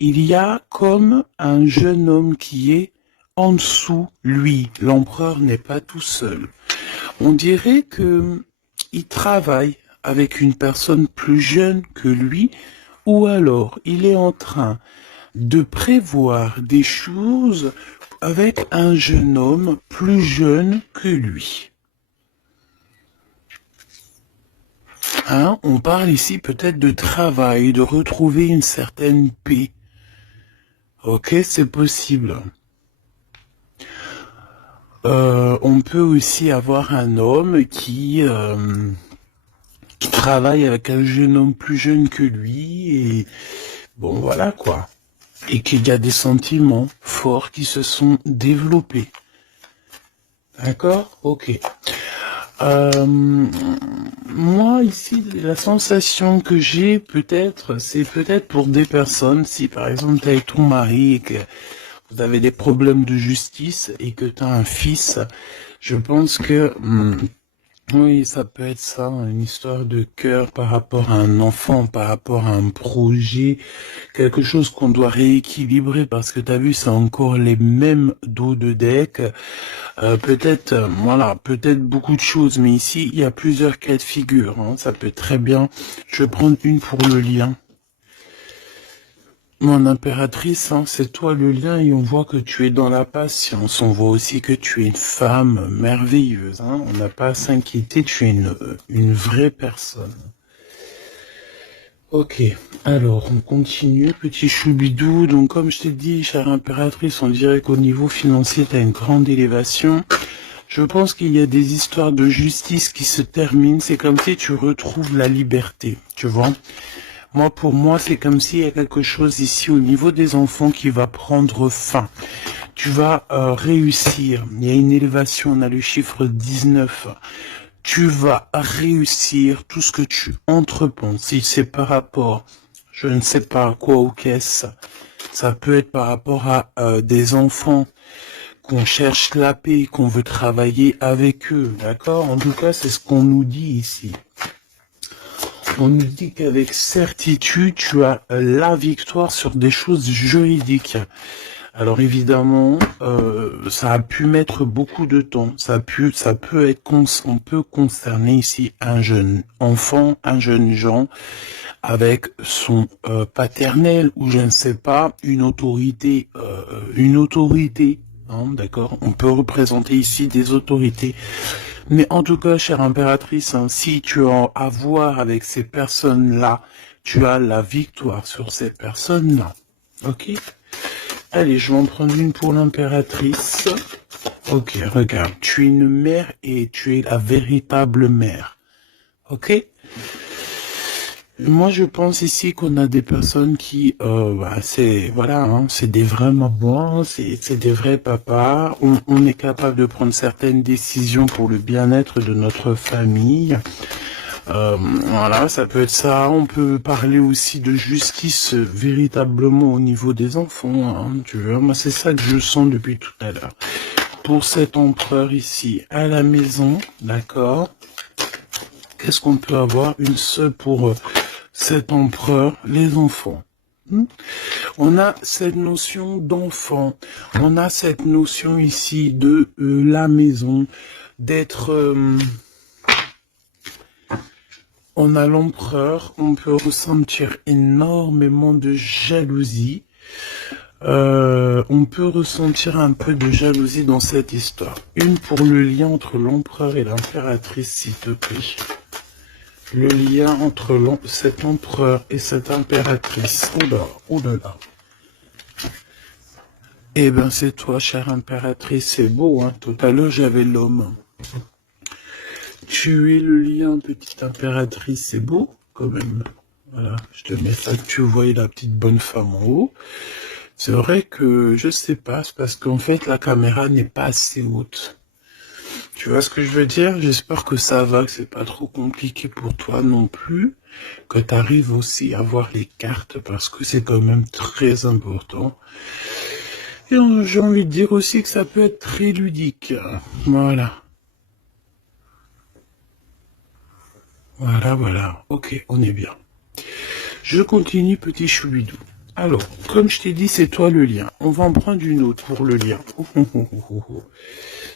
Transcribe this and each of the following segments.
il y a comme un jeune homme qui est en dessous, lui. L'empereur n'est pas tout seul. On dirait que il travaille avec une personne plus jeune que lui, ou alors il est en train de prévoir des choses avec un jeune homme plus jeune que lui. Hein, on parle ici peut-être de travail, de retrouver une certaine paix. Ok, c'est possible. On peut aussi avoir un homme qui travaille avec un jeune homme plus jeune que lui et bon voilà quoi. Et qu'il y a des sentiments forts qui se sont développés. D'accord? Ok. Moi ici, la sensation que j'ai peut-être, c'est peut-être pour des personnes, si par exemple tu es avec ton mari et que vous avez des problèmes de justice et que tu as un fils, je pense que oui, ça peut être ça, une histoire de cœur par rapport à un enfant, par rapport à un projet, quelque chose qu'on doit rééquilibrer parce que tu as vu, c'est encore les mêmes dos de deck. Peut-être, voilà, peut-être beaucoup de choses, mais ici, il y a plusieurs cas de figure. Hein, ça peut très bien. Je vais prendre une pour le lien. Mon impératrice, hein, c'est toi le lien et on voit que tu es dans la patience. On voit aussi que tu es une femme merveilleuse. Hein, on n'a pas à s'inquiéter, tu es une vraie personne. Ok, alors on continue, petit choubidou. Donc comme je t'ai dit, chère impératrice, on dirait qu'au niveau financier, tu as une grande élévation. Je pense qu'il y a des histoires de justice qui se terminent. C'est comme si tu retrouves la liberté, tu vois. Moi, pour moi, c'est comme s'il y a quelque chose ici au niveau des enfants qui va prendre fin. Tu vas réussir. Il y a une élévation, on a le chiffre 19. Tu vas réussir tout ce que tu entreprends. Si c'est par rapport, je ne sais pas à quoi ou qu'est-ce, ça peut être par rapport à des enfants qu'on cherche la paix, qu'on veut travailler avec eux, d'accord? En tout cas, c'est ce qu'on nous dit ici. On nous dit qu'avec certitude, tu as la victoire sur des choses juridiques. Alors évidemment, ça a pu mettre beaucoup de temps. Ça peut être, on peut concerner ici un jeune enfant, un jeune Jean, avec son paternel ou je ne sais pas, une autorité, hein, d'accord. On peut représenter ici des autorités. Mais en tout cas, chère impératrice, hein, si tu as à voir avec ces personnes-là, tu as la victoire sur ces personnes-là. Ok? Allez, je vais en prendre une pour l'impératrice. Ok, regarde, tu es une mère et tu es la véritable mère. Ok? Moi, je pense ici qu'on a des personnes qui, c'est, voilà, hein, c'est des vrais mamans, c'est des vrais papas. On est capable de prendre certaines décisions pour le bien-être de notre famille. Voilà, ça peut être ça. On peut parler aussi de justice véritablement au niveau des enfants. Hein, tu vois, moi, c'est ça que je sens depuis tout à l'heure. Pour cet empereur ici, à la maison, d'accord. Qu'est-ce qu'on peut avoir? Une seule pour cet empereur, les enfants. On a cette notion d'enfant, on a cette notion ici de la maison, d'être... on a l'empereur, on peut ressentir énormément de jalousie. On peut ressentir un peu de jalousie dans cette histoire. Une pour le lien entre l'empereur et l'impératrice, s'il te plaît. Le lien entre cet empereur et cette impératrice. Oh là là. Eh ben c'est toi, chère impératrice, c'est beau, hein. Tout à l'heure j'avais l'homme. Tu es le lien, petite impératrice, c'est beau, quand même. Voilà, je te mets ça que tu voyais la petite bonne femme en haut. C'est vrai que je sais pas, c'est parce qu'en fait la caméra n'est pas assez haute. Tu vois ce que je veux dire? J'espère que ça va, que c'est pas trop compliqué pour toi non plus, que tu arrives aussi à voir les cartes parce que c'est quand même très important. Et j'ai envie de dire aussi que ça peut être très ludique. Voilà. Voilà, voilà. Ok, on est bien. Je continue, petit choubidou. Alors, comme je t'ai dit, c'est toi le lien. On va en prendre une autre pour le lien.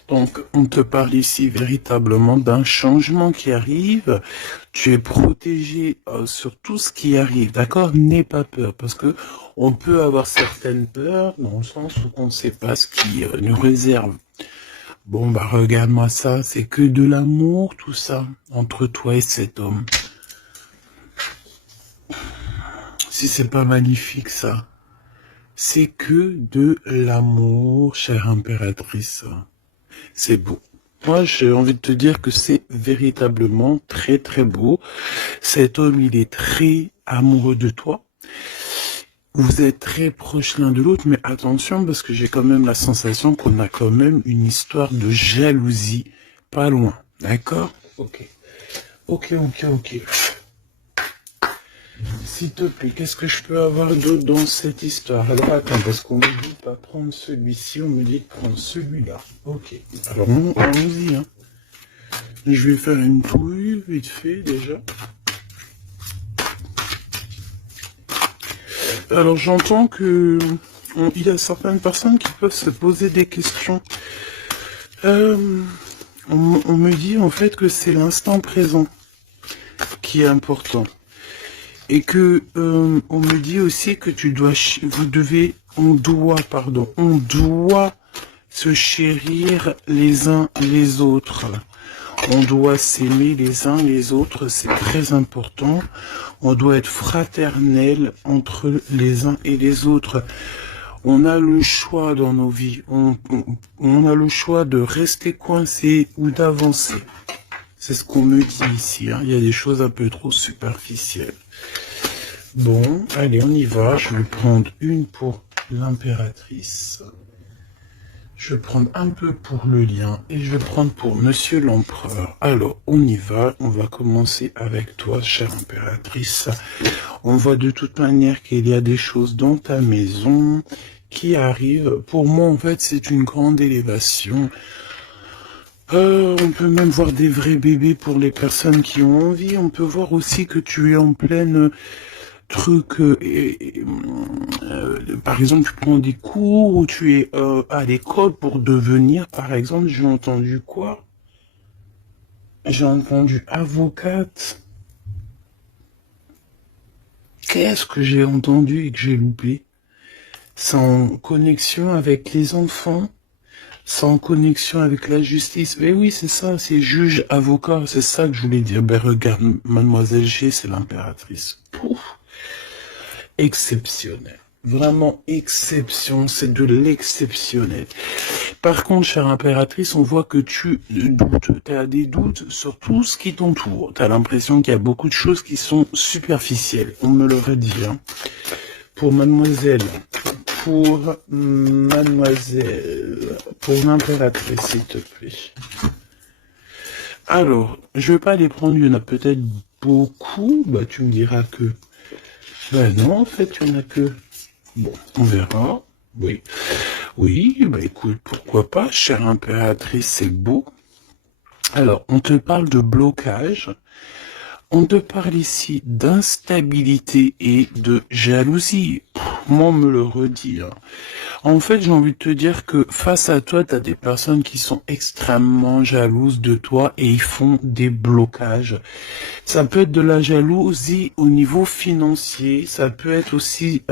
Donc, on te parle ici véritablement d'un changement qui arrive. Tu es protégé sur tout ce qui arrive, d'accord? N'aie pas peur, parce que on peut avoir certaines peurs dans le sens où on ne sait pas ce qui nous réserve. Bon, bah regarde-moi ça, c'est que de l'amour, tout ça, entre toi et cet homme. Si c'est pas magnifique, ça. C'est que de l'amour, chère impératrice. C'est beau. Moi, j'ai envie de te dire que c'est véritablement très très beau. Cet homme, il est très amoureux de toi. Vous êtes très proches l'un de l'autre, mais attention, parce que j'ai quand même la sensation qu'on a quand même une histoire de jalousie pas loin. D'accord? Ok. Ok. S'il te plaît, qu'est-ce que je peux avoir d'autre dans cette histoire? Alors attends, parce qu'on me dit pas prendre celui-ci, on me dit de prendre celui-là. Ok. Alors allons-y, hein. Je vais faire une touille vite fait déjà. Alors j'entends que il y a certaines personnes qui peuvent se poser des questions. On me dit en fait que c'est l'instant présent qui est important. Et que on me dit aussi que on doit se chérir les uns les autres. On doit s'aimer les uns les autres, c'est très important. On doit être fraternel entre les uns et les autres. On a le choix dans nos vies. On a le choix de rester coincé ou d'avancer. C'est ce qu'on me dit ici. Hein. Il y a des choses un peu trop superficielles. Bon, allez, on y va. Je vais prendre une pour l'impératrice. Je vais prendre un peu pour le lien et je vais prendre pour Monsieur l'Empereur. Alors, on y va. On va commencer avec toi, chère impératrice. On voit de toute manière qu'il y a des choses dans ta maison qui arrivent. Pour moi, en fait, c'est une grande élévation. On peut même voir des vrais bébés pour les personnes qui ont envie. On peut voir aussi que tu es en pleine truc. Par exemple, tu prends des cours ou tu es à l'école pour devenir, par exemple, j'ai entendu quoi? J'ai entendu avocate. Qu'est-ce que j'ai entendu et que j'ai loupé? C'est en connexion avec les enfants? Sans connexion avec la justice. Mais oui, c'est ça, c'est juge, avocat, c'est ça que je voulais dire. Ben regarde, mademoiselle G, c'est l'impératrice. Pouf. Exceptionnel. Vraiment exception, c'est de l'exceptionnel. Par contre, chère impératrice, on voit que tu doutes, tu as des doutes sur tout ce qui t'entoure. Tu as l'impression qu'il y a beaucoup de choses qui sont superficielles. On me l'aurait dit. Hein. Pour mademoiselle, pour l'impératrice, s'il te plaît. Alors, je vais pas les prendre, il y en a peut-être beaucoup, bah tu me diras que... Ben non, en fait, il y en a que... Bon, on verra, oui. Oui, bah écoute, pourquoi pas, chère impératrice, c'est beau. Alors, on te parle de blocage. On te parle ici d'instabilité et de jalousie. Moi, on me le redit. Hein. En fait, j'ai envie de te dire que face à toi, tu as des personnes qui sont extrêmement jalouses de toi et ils font des blocages. Ça peut être de la jalousie au niveau financier, ça peut être aussi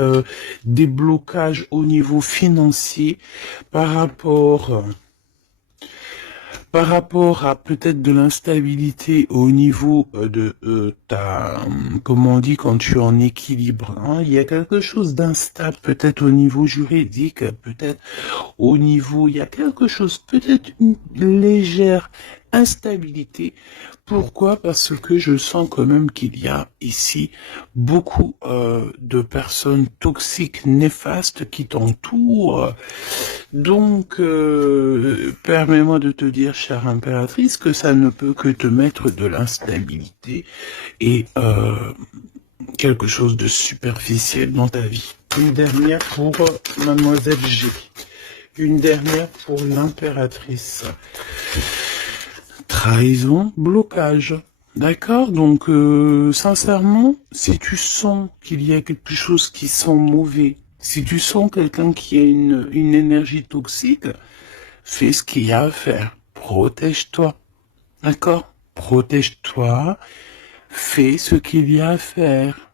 des blocages au niveau financier par rapport à peut-être de l'instabilité au niveau de comment on dit quand tu es en équilibre, hein, il y a quelque chose d'instable peut-être au niveau juridique, peut-être au niveau, il y a quelque chose, peut-être une légère instabilité. Pourquoi? Parce que je sens quand même qu'il y a ici beaucoup de personnes toxiques, néfastes qui t'entourent. Donc, permets-moi de te dire, chère impératrice, que ça ne peut que te mettre de l'instabilité et quelque chose de superficiel dans ta vie. Une dernière pour mademoiselle G. Une dernière pour l'impératrice. Trahison, blocage. D'accord, donc sincèrement, si tu sens qu'il y a quelque chose qui sent mauvais, si tu sens quelqu'un qui a une énergie toxique, fais ce qu'il y a à faire. Protège-toi. D'accord? Protège-toi. Fais ce qu'il y a à faire.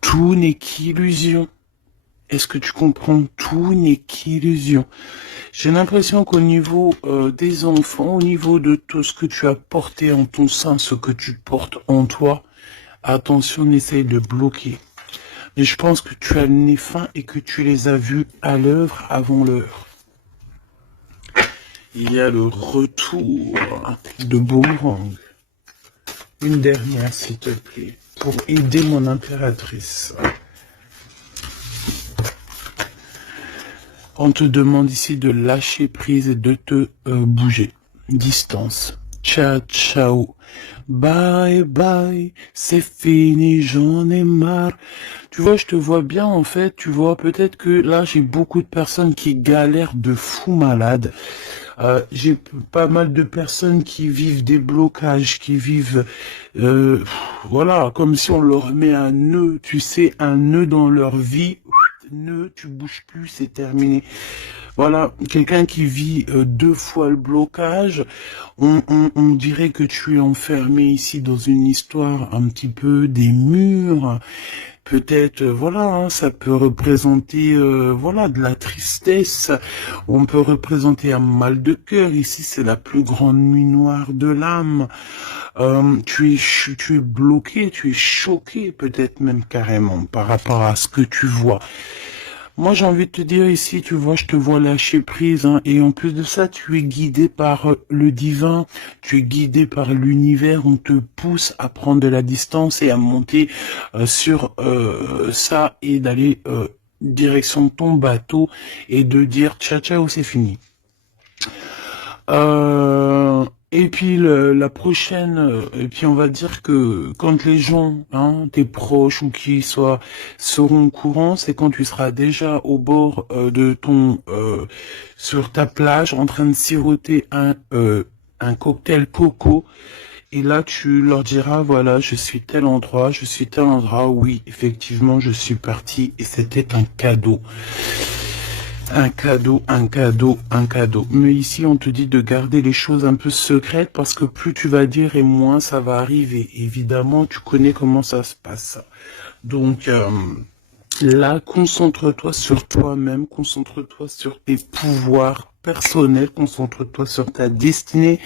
Tout n'est qu'illusion. Est-ce que tu comprends? Tout n'est qu'illusion. J'ai l'impression qu'au niveau des enfants, au niveau de tout ce que tu as porté en ton sein, ce que tu portes en toi, attention, essaye de bloquer. Mais je pense que tu as le nez fin et que tu les as vus à l'œuvre avant l'heure. Il y a le retour de Boomerang. Une dernière, s'il te plaît, pour aider mon impératrice. On te demande ici de lâcher prise et de te bouger. Distance. Ciao, ciao. Bye, bye. C'est fini, j'en ai marre. Tu vois, je te vois bien, en fait. Tu vois, peut-être que là, j'ai beaucoup de personnes qui galèrent de fou malade. J'ai pas mal de personnes qui vivent des blocages, qui vivent, voilà, comme si on leur met un nœud, tu sais, un nœud dans leur vie. Nœud, tu bouges plus, c'est terminé. Voilà, quelqu'un qui vit deux fois le blocage, on dirait que tu es enfermé ici dans une histoire un petit peu des murs. Peut-être, voilà, hein, ça peut représenter, voilà, de la tristesse. On peut représenter un mal de cœur. Ici, c'est la plus grande nuit noire de l'âme. Tu es bloqué, tu es choqué, peut-être même carrément, par rapport à ce que tu vois. Moi, j'ai envie de te dire ici, tu vois, je te vois lâcher prise, hein, et en plus de ça, tu es guidé par le divin, tu es guidé par l'univers, on te pousse à prendre de la distance et à monter sur ça et d'aller direction ton bateau et de dire ciao ciao, c'est fini. Et puis la prochaine, et puis on va dire que quand les gens, hein, tes proches ou qui soient, seront au courant, c'est quand tu seras déjà au bord de ton, sur ta plage, en train de siroter un cocktail coco. Et là, tu leur diras, voilà, je suis tel endroit, je suis tel endroit. Oui, effectivement, je suis parti et c'était un cadeau. Un cadeau, un cadeau, un cadeau. Mais ici, on te dit de garder les choses un peu secrètes parce que plus tu vas dire et moins ça va arriver. Évidemment, tu connais comment ça se passe. Donc, là, concentre-toi sur toi-même, concentre-toi sur tes pouvoirs personnels, concentre-toi sur ta destinée,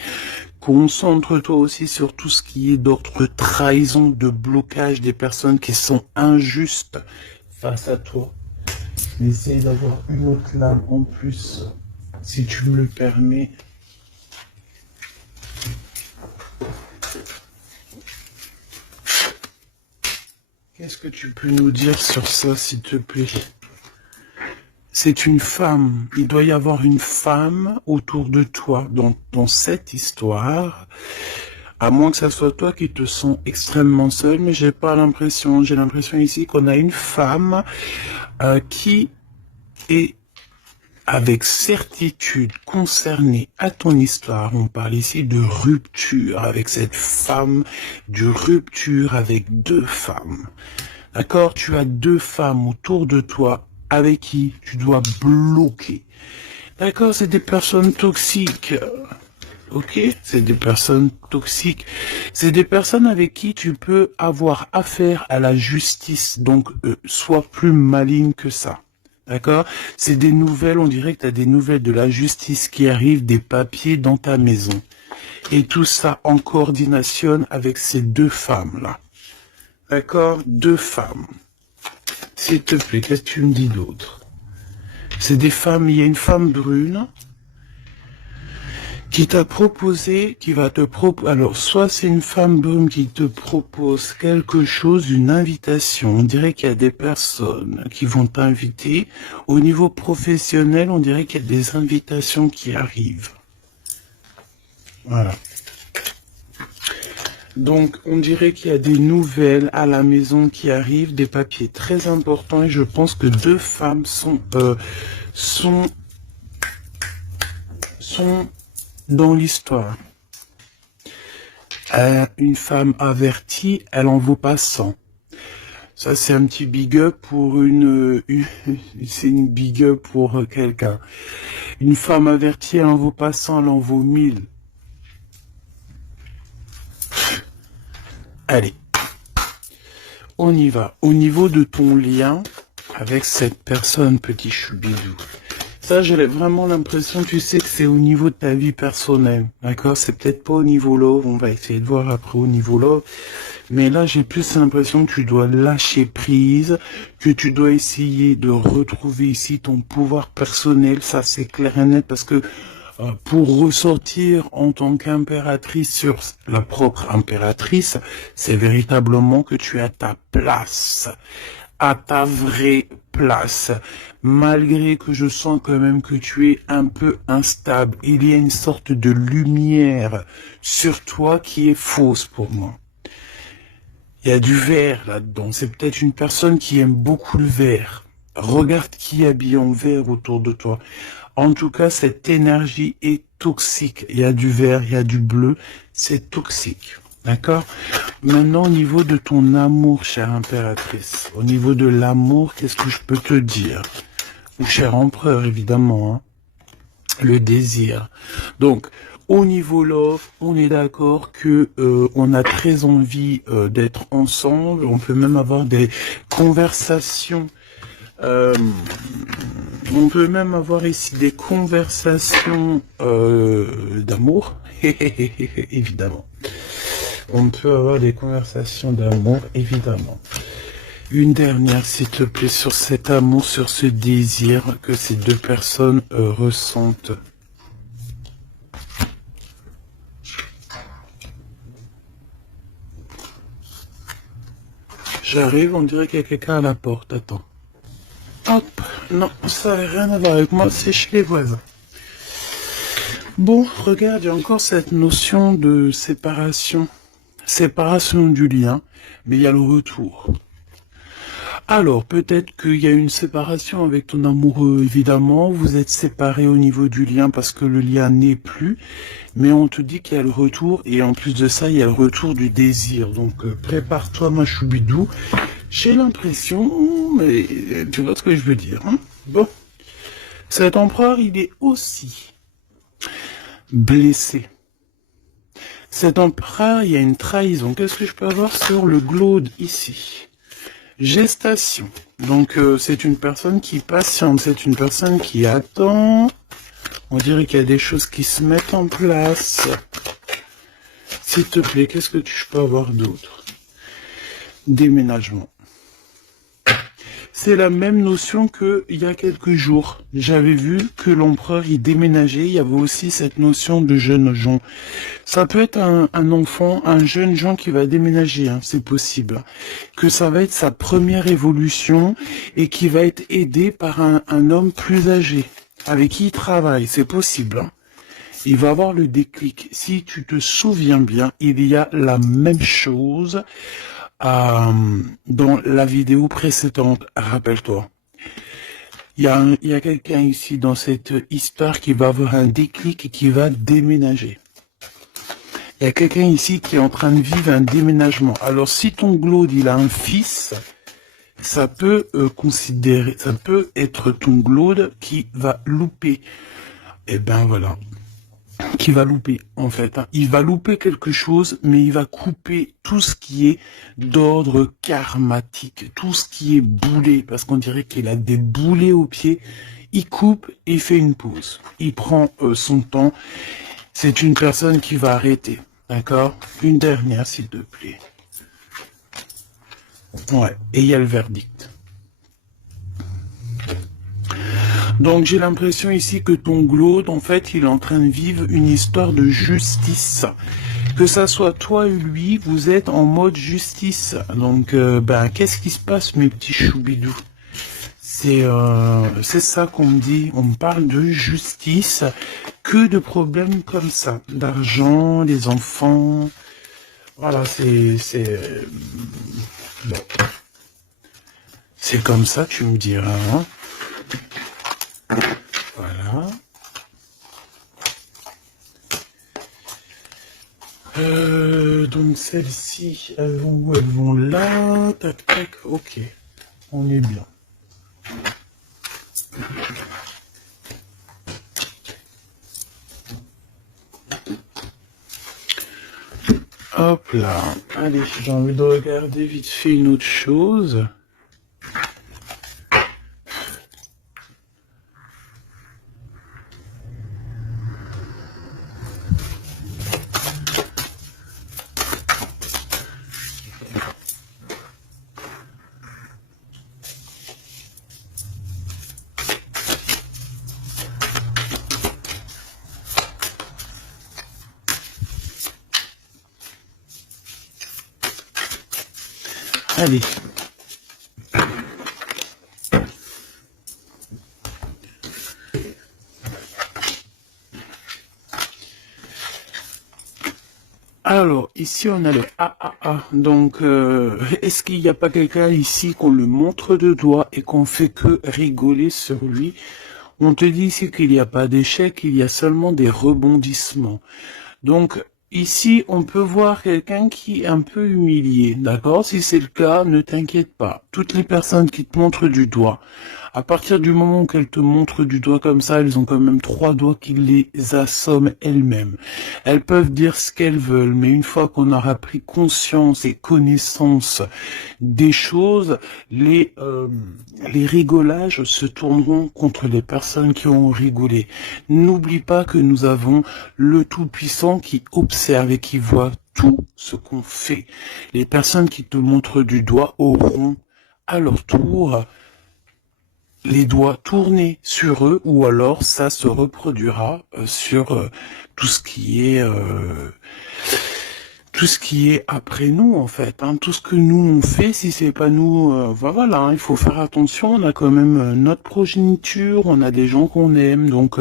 concentre-toi aussi sur tout ce qui est d'ordre trahison, de blocage des personnes qui sont injustes face à toi. Essaye d'avoir une autre lame en plus, si tu me le permets. Qu'est-ce que tu peux nous dire sur ça, s'il te plaît? C'est une femme. Il doit y avoir une femme autour de toi dans cette histoire. À moins que ça soit toi qui te sens extrêmement seul, mais j'ai pas l'impression. J'ai l'impression ici qu'on a une femme qui est avec certitude concernée à ton histoire. On parle ici de rupture avec cette femme, de rupture avec deux femmes. D'accord? Tu as deux femmes autour de toi avec qui tu dois bloquer. D'accord? C'est des personnes toxiques. Ok? C'est des personnes toxiques. C'est des personnes avec qui tu peux avoir affaire à la justice. Donc, sois plus maligne que ça. D'accord? C'est des nouvelles, on dirait que tu as des nouvelles de la justice qui arrivent, des papiers dans ta maison. Et tout ça en coordination avec ces deux femmes-là. D'accord? Deux femmes. S'il te plaît, qu'est-ce que tu me dis d'autre? C'est des femmes, il y a une femme brune qui t'a proposé, qui va te proposer, alors soit c'est une femme brune qui te propose quelque chose, une invitation, on dirait qu'il y a des personnes qui vont t'inviter, au niveau professionnel, on dirait qu'il y a des invitations qui arrivent. Voilà. Donc, on dirait qu'il y a des nouvelles à la maison qui arrivent, des papiers très importants, et je pense que deux femmes sont dans l'histoire. Une femme avertie, elle en vaut pas 100. Ça, c'est un petit big up pour c'est une big up pour quelqu'un. Une femme avertie, elle en vaut pas 100, elle en vaut 1000. Allez, on y va. Au niveau de ton lien avec cette personne, petit choubidou. Ça, j'ai vraiment l'impression, tu sais, que c'est au niveau de ta vie personnelle. D'accord? C'est peut-être pas au niveau love. On va essayer de voir après au niveau love. Mais là, j'ai plus l'impression que tu dois lâcher prise, que tu dois essayer de retrouver ici ton pouvoir personnel. Ça, c'est clair et net parce que pour ressortir en tant qu'impératrice sur la propre impératrice, c'est véritablement que tu as ta place, à ta vraie place, malgré que je sens quand même que tu es un peu instable. Il y a une sorte de lumière sur toi qui est fausse pour moi. Il y a du vert là-dedans. C'est peut-être une personne qui aime beaucoup le vert. Regarde qui est habillé en vert autour de toi. En tout cas, cette énergie est toxique. Il y a du vert, il y a du bleu. C'est toxique. D'accord? Maintenant, au niveau de ton amour, chère impératrice, au niveau de l'amour, qu'est-ce que je peux te dire? Ou cher empereur, évidemment, hein? Le désir. Donc, au niveau love, on est d'accord que on a très envie d'être ensemble. On peut même avoir des conversations. On peut même avoir ici des conversations d'amour, évidemment. On peut avoir des conversations d'amour, évidemment. Une dernière, s'il te plaît, sur cet amour, sur ce désir que ces deux personnes ressentent. J'arrive, on dirait qu'il y a quelqu'un à la porte. Attends. Hop, non, ça n'a rien à voir avec moi, c'est chez les voisins. Bon, regarde, il y a encore cette notion de séparation. Séparation du lien, mais il y a le retour. Alors, peut-être qu'il y a une séparation avec ton amoureux, évidemment. Vous êtes séparés au niveau du lien parce que le lien n'est plus. Mais on te dit qu'il y a le retour. Et en plus de ça, il y a le retour du désir. Donc, prépare-toi, ma choubidou. J'ai l'impression, mais tu vois ce que je veux dire. Hein? Bon. Cet empereur, il est aussi blessé. Cet empereur, il y a une trahison. Qu'est-ce que je peux avoir sur le glaude ici? Gestation. Donc, c'est une personne qui patiente, c'est une personne qui attend. On dirait qu'il y a des choses qui se mettent en place. S'il te plaît, qu'est-ce que je peux avoir d'autre? Déménagement. C'est la même notion que il y a quelques jours. J'avais vu que l'empereur y déménageait. Il y avait aussi cette notion de jeunes gens. Ça peut être un enfant, un jeune gens qui va déménager, hein, c'est possible. Que ça va être sa première évolution et qui va être aidé par un homme plus âgé, avec qui il travaille, c'est possible. Hein. Il va avoir le déclic. Si tu te souviens bien, il y a la même chose dans la vidéo précédente, rappelle-toi. Il y a quelqu'un ici dans cette histoire qui va avoir un déclic et qui va déménager. Il y a quelqu'un ici qui est en train de vivre un déménagement. Alors si ton glaude il a un fils, ça peut ça peut être ton glaude qui va louper. Et ben voilà. Qui va louper en fait. Hein. Il va louper quelque chose, mais il va couper tout ce qui est d'ordre karmatique, tout ce qui est boulé, parce qu'on dirait qu'il a des boulets aux pieds. Il coupe et fait une pause. Il prend son temps. C'est une personne qui va arrêter. D'accord? Une dernière, s'il te plaît. Ouais, et il y a le verdict. Donc j'ai l'impression ici que ton glaude, en fait, il est en train de vivre une histoire de justice. Que ça soit toi et lui, vous êtes en mode justice. Donc, qu'est-ce qui se passe, mes petits choubidous? C'est ça qu'on me dit. On me parle de justice. Que de problèmes comme ça. D'argent, les enfants. Voilà, bon. C'est comme ça, tu me diras. Hein. Voilà. celles-ci, elles vont où? Elles vont là, tac, tac, ok, on est bien. Hop là, allez, j'ai envie de regarder vite fait une autre chose. Allez. Alors, ici, on a le AAA. Donc, est-ce qu'il n'y a pas quelqu'un ici qu'on le montre de doigt et qu'on fait que rigoler sur lui? On te dit ici qu'il n'y a pas d'échec, il y a seulement des rebondissements. Donc, ici, on peut voir quelqu'un qui est un peu humilié, d'accord? Si c'est le cas, ne t'inquiète pas. Toutes les personnes qui te montrent du doigt, à partir du moment qu'elles te montrent du doigt comme ça, elles ont quand même 3 doigts qui les assomment elles-mêmes. Elles peuvent dire ce qu'elles veulent, mais une fois qu'on aura pris conscience et connaissance des choses, les rigolages se tourneront contre les personnes qui ont rigolé. N'oublie pas que nous avons le Tout-Puissant qui observe et qui voit tout ce qu'on fait. Les personnes qui te montrent du doigt auront à leur tour les doigts tournés sur eux, ou alors ça se reproduira sur tout ce qui est après nous, en fait, hein. Tout ce que nous on fait, si c'est pas nous, voilà, hein, il faut faire attention. On a quand même notre progéniture, on a des gens qu'on aime, donc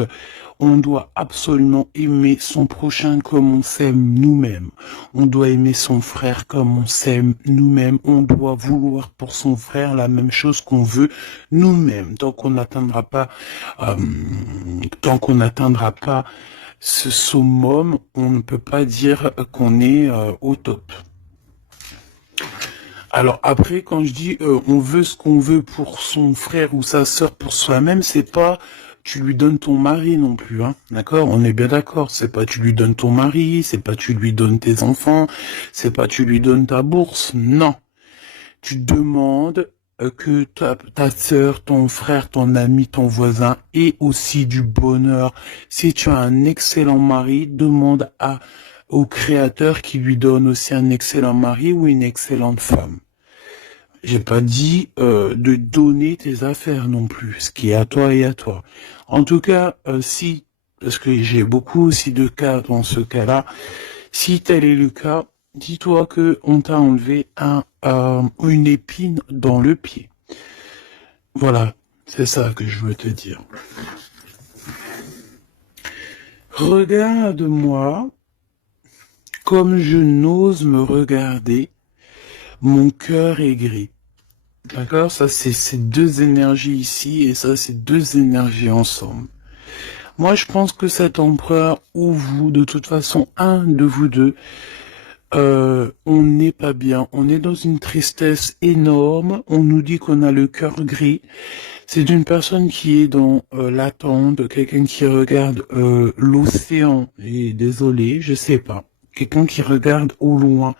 on doit absolument aimer son prochain comme on s'aime nous-mêmes. On doit aimer son frère comme on s'aime nous-mêmes. On doit vouloir pour son frère la même chose qu'on veut nous-mêmes. Tant qu'on n'atteindra pas ce summum, on ne peut pas dire qu'on est au top. Alors après, quand je dis on veut ce qu'on veut pour son frère ou sa sœur pour soi-même, c'est pas tu lui donnes ton mari non plus, hein. D'accord? On est bien d'accord. C'est pas tu lui donnes ton mari, c'est pas tu lui donnes tes enfants, c'est pas tu lui donnes ta bourse. Non. Tu demandes que ta sœur, ton frère, ton ami, ton voisin ait aussi du bonheur. Si tu as un excellent mari, demande au Créateur qui lui donne aussi un excellent mari ou une excellente femme. J'ai pas dit de donner tes affaires non plus, ce qui est à toi et à toi. En tout cas, si, parce que j'ai beaucoup aussi de cas dans ce cas-là, si tel est le cas, dis-toi que on t'a enlevé une épine dans le pied. Voilà, c'est ça que je veux te dire. Regarde-moi comme je n'ose me regarder, mon cœur est gris. D'accord? Ça, c'est ces deux énergies ici, et ça, c'est deux énergies ensemble. Moi, je pense que cet empereur, ou vous, de toute façon, un de vous deux, on n'est pas bien. On est dans une tristesse énorme. On nous dit qu'on a le cœur gris. C'est d'une personne qui est dans l'attente, quelqu'un qui regarde l'océan. Et désolé, je sais pas. Quelqu'un qui regarde au loin.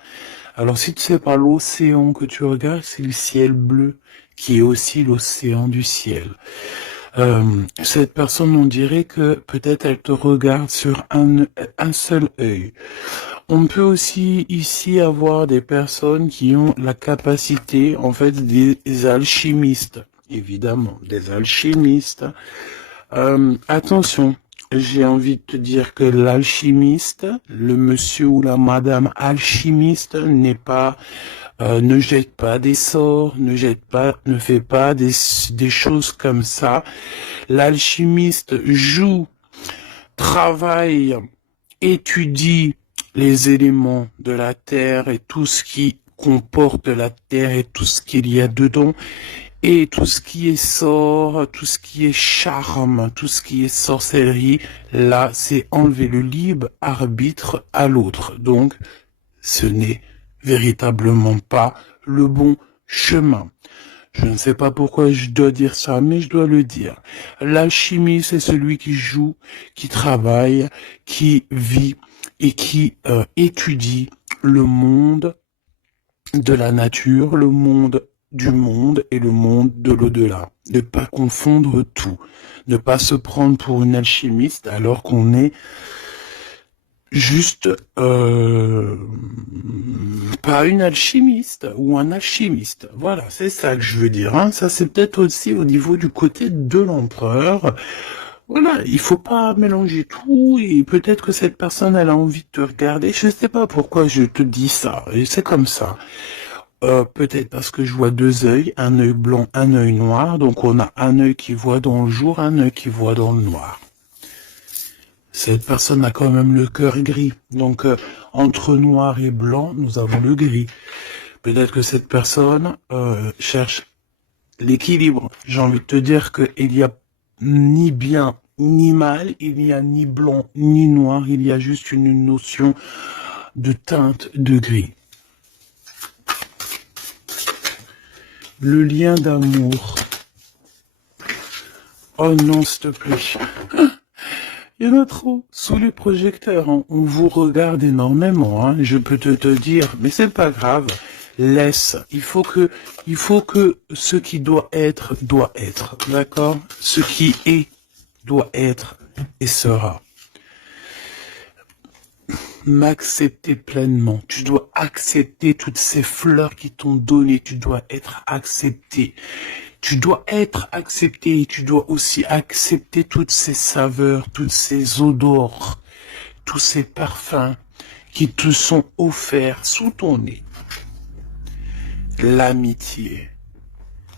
Alors si tu sais pas l'océan que tu regardes, c'est le ciel bleu, qui est aussi l'océan du ciel. Cette personne, on dirait que peut-être elle te regarde sur un seul œil. On peut aussi ici avoir des personnes qui ont la capacité, en fait, des alchimistes. Évidemment, des alchimistes. Attention, j'ai envie de te dire que l'alchimiste, le monsieur ou la madame alchimiste n'est pas, ne jette pas des sorts, ne fait pas des choses comme ça. L'alchimiste joue, travaille, étudie les éléments de la terre et tout ce qui comporte la terre et tout ce qu'il y a dedans. Et tout ce qui est sort, tout ce qui est charme, tout ce qui est sorcellerie, là, c'est enlever le libre arbitre à l'autre. Donc, ce n'est véritablement pas le bon chemin. Je ne sais pas pourquoi je dois dire ça, mais je dois le dire. L'alchimie, c'est celui qui joue, qui travaille, qui vit et qui étudie le monde de la nature, le monde du monde et le monde de l'au-delà. Ne pas confondre tout. Ne pas se prendre pour une alchimiste alors qu'on est juste pas une alchimiste ou un alchimiste. Voilà, c'est ça que je veux dire. Hein. Ça, c'est peut-être aussi au niveau du côté de l'empereur. Voilà, il faut pas mélanger tout et peut-être que cette personne, elle a envie de te regarder. Je sais pas pourquoi je te dis ça. Et c'est comme ça. Peut-être parce que je vois deux œils, un œil blanc, un œil noir. Donc on a un œil qui voit dans le jour, un œil qui voit dans le noir. Cette personne a quand même le cœur gris. Donc, entre noir et blanc, nous avons le gris. Peut-être que cette personne cherche l'équilibre. J'ai envie de te dire qu'il n'y a ni bien ni mal, il n'y a ni blanc ni noir, il y a juste une notion de teinte de gris. Le lien d'amour. Oh non, s'il te plaît. Il y en a trop sous les projecteurs. Hein. On vous regarde énormément. Hein. Je peux te dire, mais c'est pas grave. Laisse. Il faut que ce qui doit être, d'accord? Ce qui est, doit être et sera. M'accepter pleinement. Tu dois accepter toutes ces fleurs qui t'ont donné. Tu dois être accepté. Tu dois être accepté et tu dois aussi accepter toutes ces saveurs, toutes ces odeurs, tous ces parfums qui te sont offerts sous ton nez. L'amitié.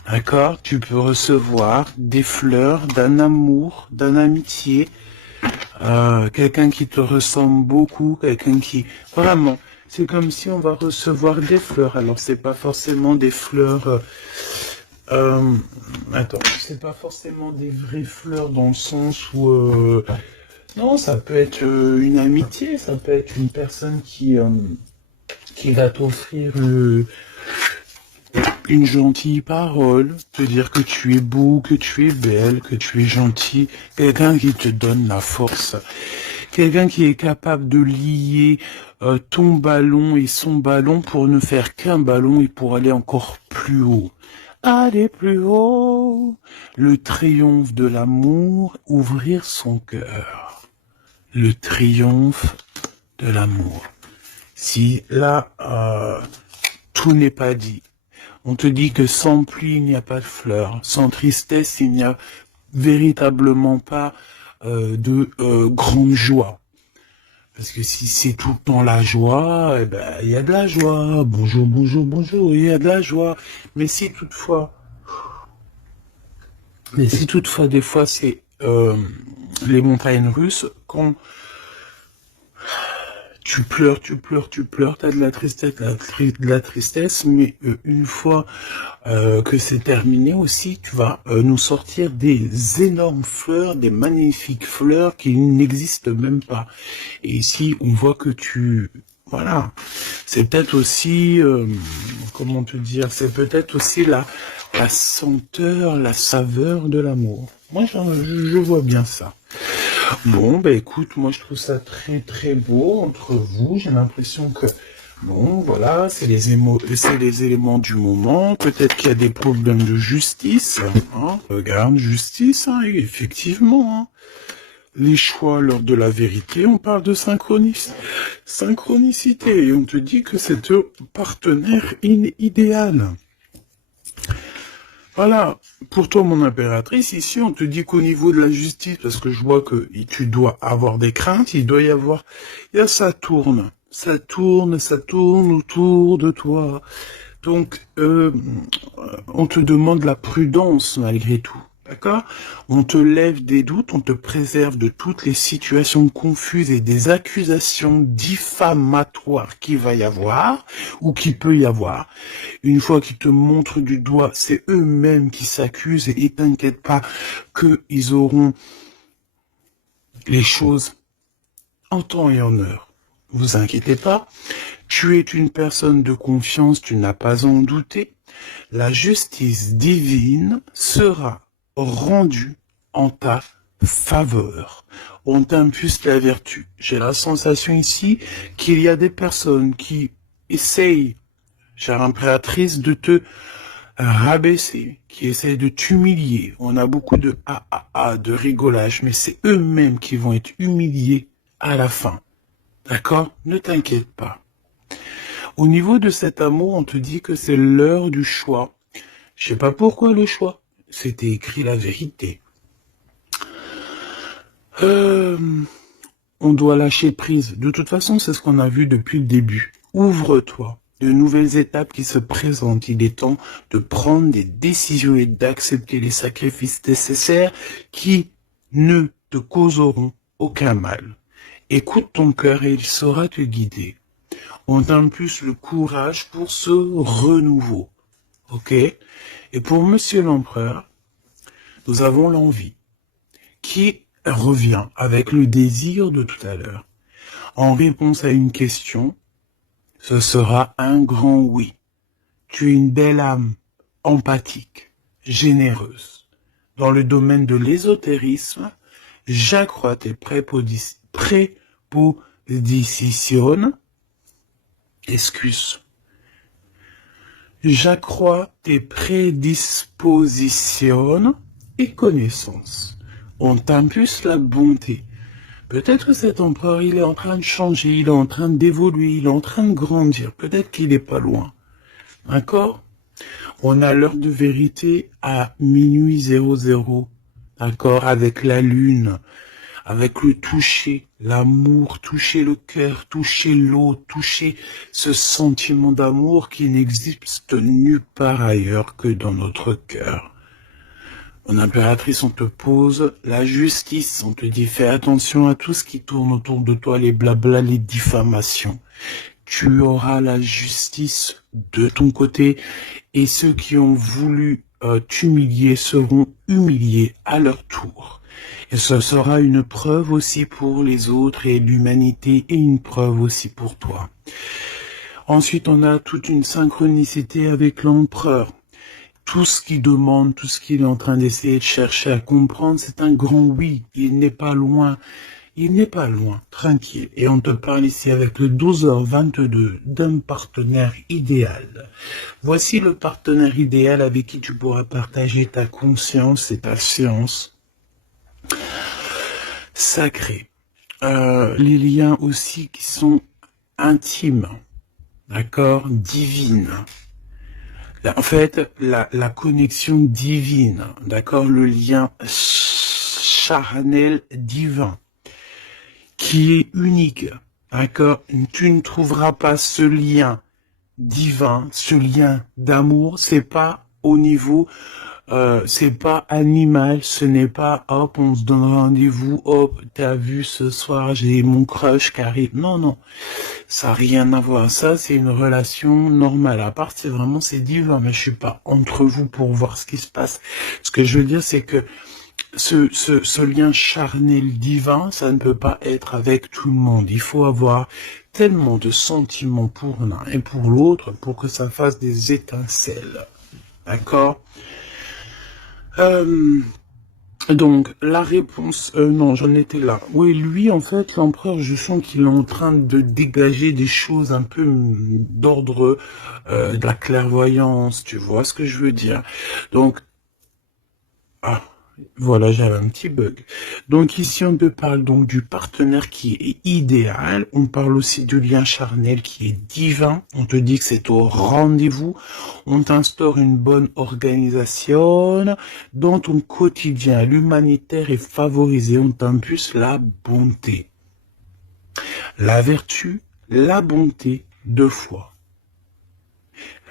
D'accord? Tu peux recevoir des fleurs d'un amour, d'un amitié, quelqu'un qui te ressemble beaucoup, quelqu'un qui... Vraiment, c'est comme si on va recevoir des fleurs. Alors, c'est pas forcément des fleurs... attends, c'est pas forcément des vraies fleurs dans le sens où... non, ça peut être une amitié, ça peut être une personne qui va t'offrir une gentille parole, te dire que tu es beau, que tu es belle, que tu es gentil, quelqu'un qui te donne la force, quelqu'un qui est capable de lier ton ballon et son ballon pour ne faire qu'un ballon et pour aller encore plus haut. Aller plus haut, le triomphe de l'amour, ouvrir son cœur. Le triomphe de l'amour. Si là, tout n'est pas dit. On te dit que sans pluie, il n'y a pas de fleurs. Sans tristesse, il n'y a véritablement pas de grande joie. Parce que si c'est tout le temps la joie, eh ben, il y a de la joie. Bonjour, bonjour, bonjour, il y a de la joie. Mais si toutefois, des fois, c'est les montagnes russes, quand tu pleures, t'as de la tristesse, mais une fois que c'est terminé aussi, tu vas nous sortir des énormes fleurs, des magnifiques fleurs qui n'existent même pas. Et ici, on voit que voilà, c'est peut-être aussi, comment te dire, c'est peut-être aussi la senteur, la saveur de l'amour. Moi, je vois bien ça. Bon, bah écoute, moi je trouve ça très très beau entre vous. J'ai l'impression que, bon, voilà, c'est les éléments du moment. Peut-être qu'il y a des problèmes de justice. Hein. Regarde, justice, hein, effectivement. Hein. Les choix lors de la vérité, on parle de synchronicité. Et on te dit que c'est ton partenaire idéal. Voilà, pour toi mon impératrice, ici on te dit qu'au niveau de la justice, parce que je vois que tu dois avoir des craintes, il y a ça tourne autour de toi. Donc, on te demande la prudence malgré tout. D'accord? On te lève des doutes, on te préserve de toutes les situations confuses et des accusations diffamatoires qu'il va y avoir ou qu'il peut y avoir. Une fois qu'ils te montrent du doigt, c'est eux-mêmes qui s'accusent et t'inquiète pas qu'ils auront les choses en temps et en heure. Vous inquiétez pas. Tu es une personne de confiance, tu n'as pas à en douter. La justice divine sera rendue en ta faveur. On t'impulse la vertu. J'ai la sensation ici qu'il y a des personnes qui essayent, chère impératrice, de te rabaisser, qui essayent de t'humilier. On a beaucoup de de rigolage, mais c'est eux-mêmes qui vont être humiliés à la fin. D'accord? Ne t'inquiète pas. Au niveau de cet amour, on te dit que c'est l'heure du choix. Je sais pas pourquoi le choix. C'était écrit la vérité. On doit lâcher prise. De toute façon, c'est ce qu'on a vu depuis le début. Ouvre-toi. De nouvelles étapes qui se présentent. Il est temps de prendre des décisions et d'accepter les sacrifices nécessaires qui ne te causeront aucun mal. Écoute ton cœur et il saura te guider. On t'impulse le courage pour ce renouveau. Ok? Et pour Monsieur l'Empereur, nous avons l'envie qui revient avec le désir de tout à l'heure. En réponse à une question, ce sera un grand oui. Tu es une belle âme, empathique, généreuse. Dans le domaine de l'ésotérisme, j'accrois tes prépositions, j'accrois tes prédispositions et connaissances. On t'impulse la bonté. Peut-être que cet empereur, il est en train de changer, il est en train d'évoluer, il est en train de grandir. Peut-être qu'il n'est pas loin. D'accord? On a l'heure de vérité à minuit 00. D'accord? Avec la lune, avec le toucher, l'amour, toucher le cœur, toucher l'eau, toucher ce sentiment d'amour qui n'existe nulle part ailleurs que dans notre cœur. Mon impératrice, on te pose la justice, on te dit fais attention à tout ce qui tourne autour de toi, les blabla, les diffamations. Tu auras la justice de ton côté et ceux qui ont voulu t'humilier seront humiliés à leur tour. Et ce sera une preuve aussi pour les autres et l'humanité et une preuve aussi pour toi. Ensuite, on a toute une synchronicité avec l'empereur. Tout ce qu'il demande, tout ce qu'il est en train d'essayer de chercher à comprendre, c'est un grand oui. Il n'est pas loin. Il n'est pas loin. Tranquille. Et on te parle ici avec le 12h22 d'un partenaire idéal. Voici le partenaire idéal avec qui tu pourras partager ta conscience et ta science sacrée. Les liens aussi qui sont intimes. D'accord? Divines. En fait, la connexion divine, d'accord, le lien charnel divin, qui est unique, d'accord, tu ne trouveras pas ce lien divin, ce lien d'amour, c'est pas au niveau, c'est pas animal, ce n'est pas hop, on se donne rendez-vous, hop, t'as vu ce soir, j'ai mon crush qui arrive, non, ça n'a rien à voir, ça c'est une relation normale, à part c'est vraiment c'est divin, mais je suis pas entre vous pour voir ce qui se passe. Ce que je veux dire c'est que ce lien charnel divin, ça ne peut pas être avec tout le monde, il faut avoir tellement de sentiments pour l'un et pour l'autre pour que ça fasse des étincelles, d'accord? Donc, la réponse... non, j'en étais là. Oui, lui, en fait, l'empereur, je sens qu'il est en train de dégager des choses un peu d'ordre de la clairvoyance, tu vois ce que je veux dire. Donc, voilà, j'avais un petit bug. Donc ici, on te parle donc du partenaire qui est idéal. On parle aussi du lien charnel qui est divin. On te dit que c'est au rendez-vous. On t'instaure une bonne organisation. Dans ton quotidien, l'humanitaire est favorisé. On t'impulse la bonté. La vertu, la bonté, 2 fois.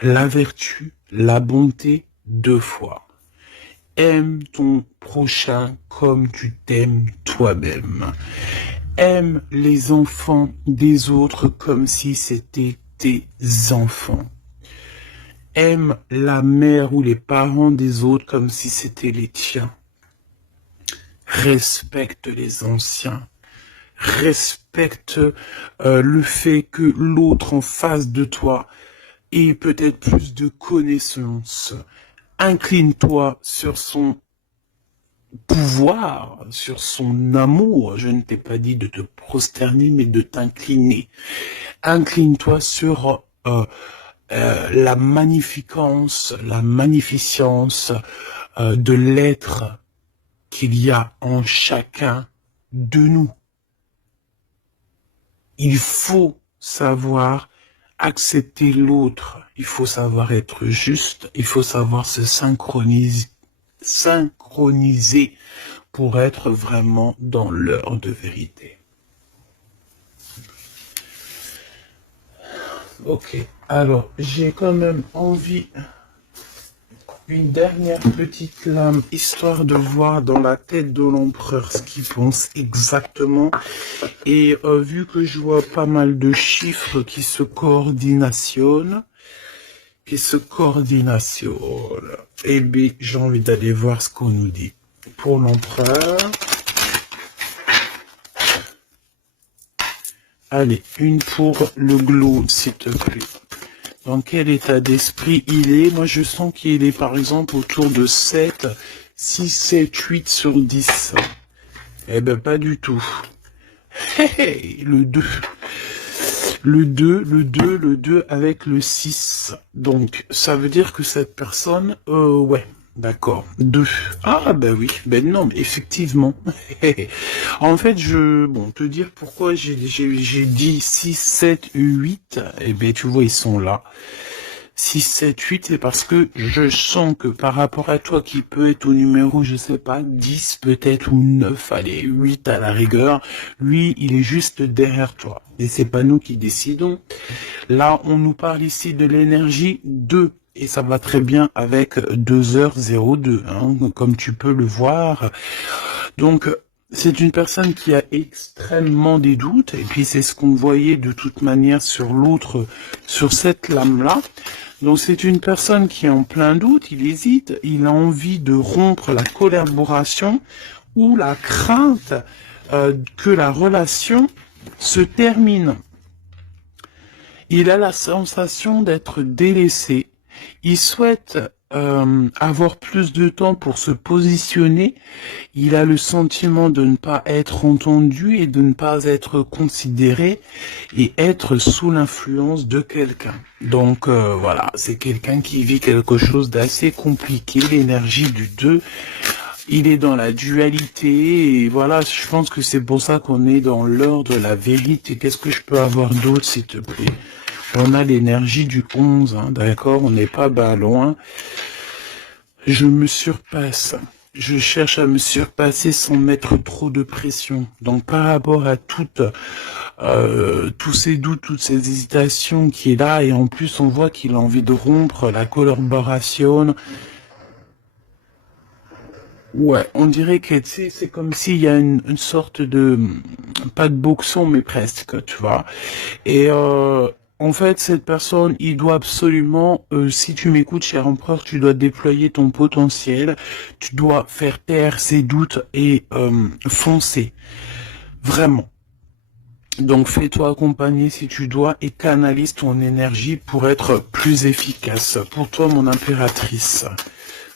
La vertu, la bonté, 2 fois. Aime ton prochain comme tu t'aimes toi-même. Aime les enfants des autres comme si c'était tes enfants. Aime la mère ou les parents des autres comme si c'était les tiens. Respecte les anciens. respecte le fait que l'autre en face de toi ait peut-être plus de connaissances. Incline-toi sur son pouvoir, sur son amour. Je ne t'ai pas dit de te prosterner, mais de t'incliner. Incline-toi sur la magnificence, la magnificence de l'être qu'il y a en chacun de nous. Il faut savoir accepter l'autre, il faut savoir être juste, il faut savoir se synchroniser pour être vraiment dans l'heure de vérité. Ok, alors j'ai quand même envie une dernière petite lame, histoire de voir dans la tête de l'empereur ce qu'il pense exactement. Et vu que je vois pas mal de chiffres qui se coordinationnent, eh bien, j'ai envie d'aller voir ce qu'on nous dit. Pour l'empereur, allez, une pour le glow, s'il te plaît. Dans quel état d'esprit il est? Moi, je sens qu'il est, par exemple, autour de 7, 6, 7, 8 sur 10. Eh ben, pas du tout. Hey, le 2. Le 2 avec le 6. Donc, ça veut dire que cette personne, ouais, d'accord, 2. Ah, ben oui, ben non, mais effectivement. En fait, bon, te dire pourquoi j'ai dit 6, 7, 8, eh ben, tu vois, ils sont là. 6, 7, 8, c'est parce que je sens que par rapport à toi qui peut être au numéro, je sais pas, 10 peut-être ou 9, allez, 8 à la rigueur, lui, il est juste derrière toi. Et c'est pas nous qui décidons. Là, on nous parle ici de l'énergie 2. Et ça va très bien avec 2h02, hein, comme tu peux le voir. Donc, c'est une personne qui a extrêmement des doutes, et puis c'est ce qu'on voyait de toute manière sur l'autre, sur cette lame-là. Donc c'est une personne qui est en plein doute, il hésite, il a envie de rompre la collaboration ou la crainte que la relation se termine. Il a la sensation d'être délaissé. Il souhaite avoir plus de temps pour se positionner. Il a le sentiment de ne pas être entendu et de ne pas être considéré et être sous l'influence de quelqu'un. Donc voilà, c'est quelqu'un qui vit quelque chose d'assez compliqué. L'énergie du 2, il est dans la dualité et voilà, je pense que c'est pour ça qu'on est dans l'heure de la vérité. Qu'est-ce que je peux avoir d'autre, s'il te plaît? On a l'énergie du 11, hein, d'accord? On n'est pas loin. Je me surpasse. Je cherche à me surpasser sans mettre trop de pression. Donc par rapport à tous ces doutes, toutes ces hésitations qui est là, et en plus on voit qu'il a envie de rompre la collaboration. Ouais, on dirait que c'est comme s'il y a une sorte de, pas de boxon, mais presque, tu vois. Et en fait, cette personne, il doit absolument, si tu m'écoutes, cher empereur, tu dois déployer ton potentiel, tu dois faire taire ses doutes et foncer. Vraiment. Donc fais-toi accompagner si tu dois et canalise ton énergie pour être plus efficace. Pour toi, mon impératrice.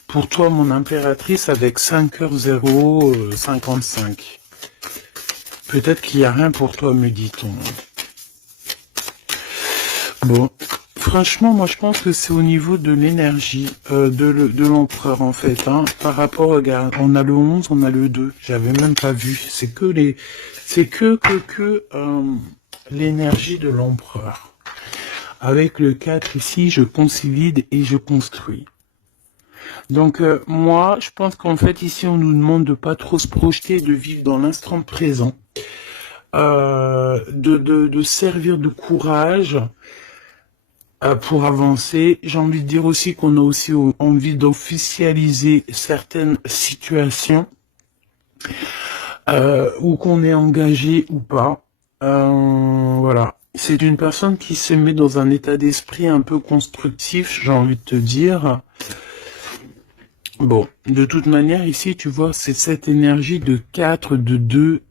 Pour toi, mon impératrice, avec 5h055. Peut-être qu'il n'y a rien pour toi, me dit-on. Bon, franchement, moi je pense que c'est au niveau de l'énergie de l'empereur en fait. Hein. Par rapport, regarde, on a le 11, on a le 2. J'avais même pas vu. C'est que l'énergie de l'empereur. Avec le 4 ici, je consolide et je construis. Donc moi, je pense qu'en fait ici, on nous demande de pas trop se projeter, de vivre dans l'instant présent, de servir de courage pour avancer. J'ai envie de dire aussi qu'on a aussi envie d'officialiser certaines situations ou qu'on est engagé ou pas. Voilà. C'est une personne qui se met dans un état d'esprit un peu constructif, j'ai envie de te dire. Bon, de toute manière, ici, tu vois, c'est cette énergie de 4, de 2,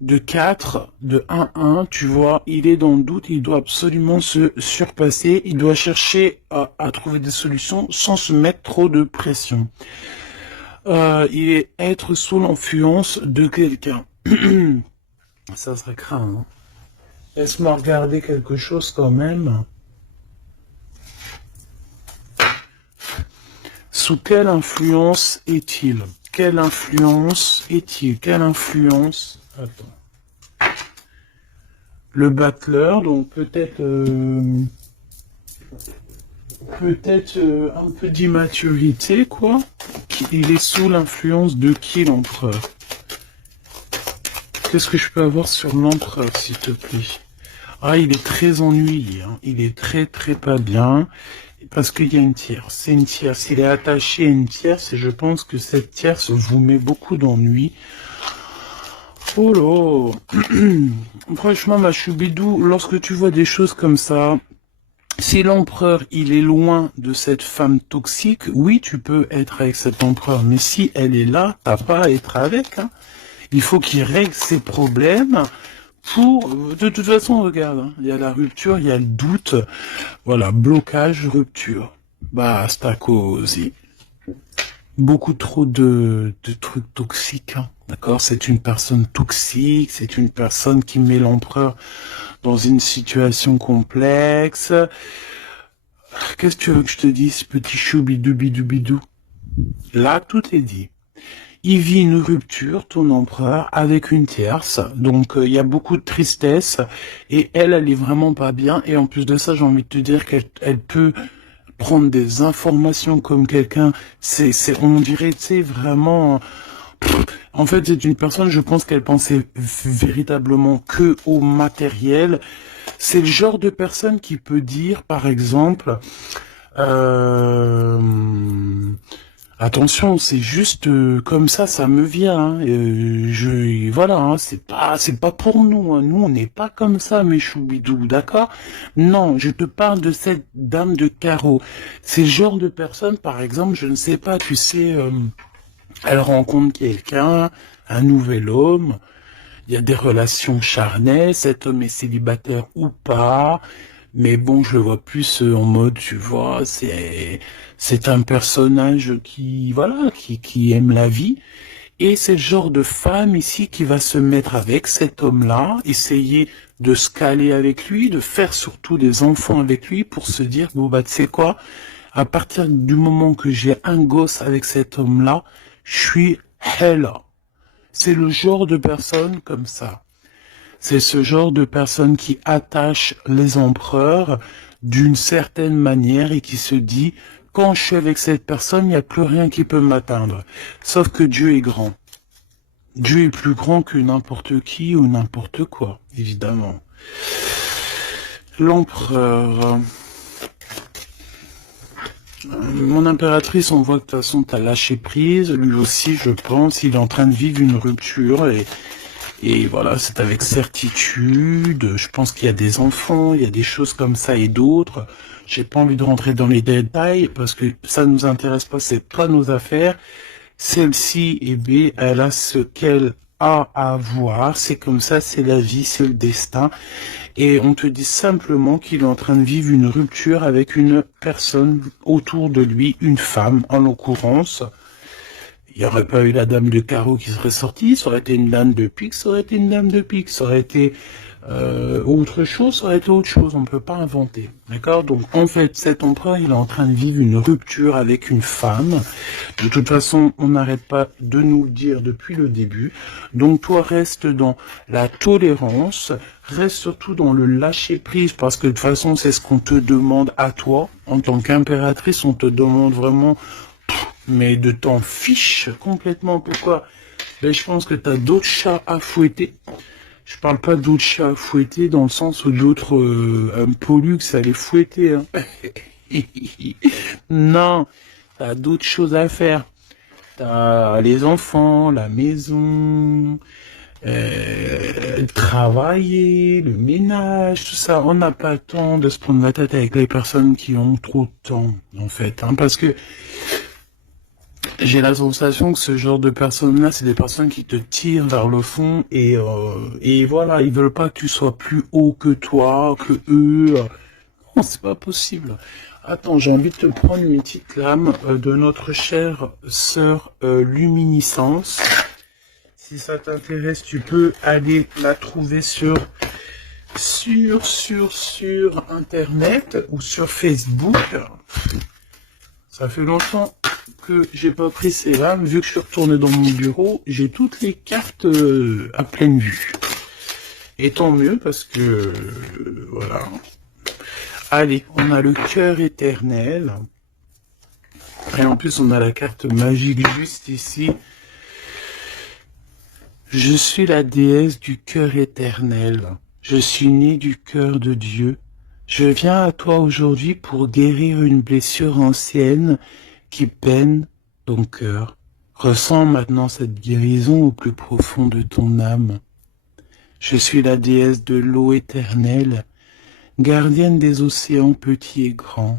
de 4, de 1-1, tu vois, il est dans le doute, il doit absolument se surpasser, il doit chercher à trouver des solutions sans se mettre trop de pression. Il est être sous l'influence de quelqu'un. Ça serait craint, hein. Laisse-moi regarder quelque chose quand même. Sous quelle influence est-il? Quelle influence est-il? Quelle influence? Attends. Le battleur, donc peut-être un peu d'immaturité, quoi. Il est sous l'influence de qui, l'empereur? Qu'est-ce que je peux avoir sur l'empereur, s'il te plaît? Ah, il est très ennuyé, hein. Il est très très pas bien, parce qu'il y a une tierce. C'est une tierce. Il est attaché à une tierce, et je pense que cette tierce vous met beaucoup d'ennui. Oh là. Franchement, ma choubidou, lorsque tu vois des choses comme ça, si l'empereur, il est loin de cette femme toxique, oui, tu peux être avec cet empereur, mais si elle est là, t'as pas à être avec, hein. Il faut qu'il règle ses problèmes de toute façon, regarde, hein, il y a la rupture, il y a le doute, voilà, blocage, rupture. Basta così. Beaucoup trop de trucs toxiques, hein, d'accord? C'est une personne toxique, c'est une personne qui met l'empereur dans une situation complexe. Qu'est-ce que tu veux que je te dise, petit chou bidou bidou bidou? Là, tout est dit. Il vit une rupture, ton empereur, avec une tierce. Donc, il y a beaucoup de tristesse. Et elle est vraiment pas bien. Et en plus de ça, j'ai envie de te dire qu'elle peut prendre des informations comme quelqu'un. On dirait, tu sais, vraiment... En fait, c'est une personne, je pense qu'elle pensait véritablement que au matériel. C'est le genre de personne qui peut dire, par exemple... Attention, c'est juste comme ça me vient, hein. Voilà, hein, c'est pas pour nous, hein. Nous, on n'est pas comme ça, mes choubidous, d'accord? Non, je te parle de cette dame de carreau. C'est le genre de personne, par exemple, je ne sais pas, tu sais, elle rencontre quelqu'un, un nouvel homme. Il y a des relations charnelles, cet homme est célibataire ou pas, mais bon, je le vois plus en mode, tu vois, c'est un personnage voilà, qui aime la vie, et c'est le genre de femme ici qui va se mettre avec cet homme-là, essayer de se caler avec lui, de faire surtout des enfants avec lui pour se dire, bon bah tu sais quoi, à partir du moment que j'ai un gosse avec cet homme-là, je suis hella. C'est le genre de personne comme ça. C'est ce genre de personne qui attache les empereurs d'une certaine manière et qui se dit, quand je suis avec cette personne, il n'y a plus rien qui peut m'atteindre. Sauf que Dieu est grand. Dieu est plus grand que n'importe qui ou n'importe quoi, évidemment. L'empereur... Mon impératrice, on voit que de toute façon, t'as lâché prise. Lui aussi, je pense, il est en train de vivre une rupture et voilà, c'est avec certitude. Je pense qu'il y a des enfants, il y a des choses comme ça et d'autres. J'ai pas envie de rentrer dans les détails parce que ça nous intéresse pas, c'est pas nos affaires. Celle-ci, eh bien, elle a ce qu'elle a à voir. C'est comme ça, c'est la vie, c'est le destin. Et on te dit simplement qu'il est en train de vivre une rupture avec une personne autour de lui, une femme en l'occurrence. Il n'y aurait pas eu la dame de carreau qui serait sortie, ça aurait été une dame de pique, ça aurait été une dame de pique, ça aurait été autre chose, ça aurait été autre chose, on ne peut pas inventer. D'accord? Donc en fait, cet empereur, il est en train de vivre une rupture avec une femme. De toute façon, on n'arrête pas de nous le dire depuis le début. Donc toi, reste dans la tolérance, reste surtout dans le lâcher-prise, parce que de toute façon, c'est ce qu'on te demande à toi. En tant qu'impératrice, on te demande vraiment... Mais de t'en fiche complètement. Pourquoi? Ben, je pense que t'as d'autres chats à fouetter. Je parle pas d'autres chats à fouetter dans le sens où d'autres pollux à les fouetter. Hein. Non, t'as d'autres choses à faire. T'as les enfants, la maison, travailler, le ménage, tout ça. On n'a pas le temps de se prendre la tête avec les personnes qui ont trop de temps, en fait. Hein, parce que J'ai la sensation que ce genre de personnes-là, c'est des personnes qui te tirent vers le fond et voilà, ils veulent pas que tu sois plus haut que toi, que eux. Non, c'est pas possible. Attends, j'ai envie de te prendre une petite lame de notre chère sœur Luminiscence. Si ça t'intéresse, tu peux aller la trouver sur Internet ou sur Facebook. Ça fait longtemps que j'ai pas pris ces lames. Vu que je suis retourné dans mon bureau, j'ai toutes les cartes à pleine vue. Et tant mieux parce que voilà. Allez, on a le cœur éternel. Et en plus, on a la carte magique juste ici. Je suis la déesse du cœur éternel. Je suis née du cœur de Dieu. Je viens à toi aujourd'hui pour guérir une blessure ancienne qui peine ton cœur. Ressens maintenant cette guérison au plus profond de ton âme. Je suis la déesse de l'eau éternelle, gardienne des océans petits et grands.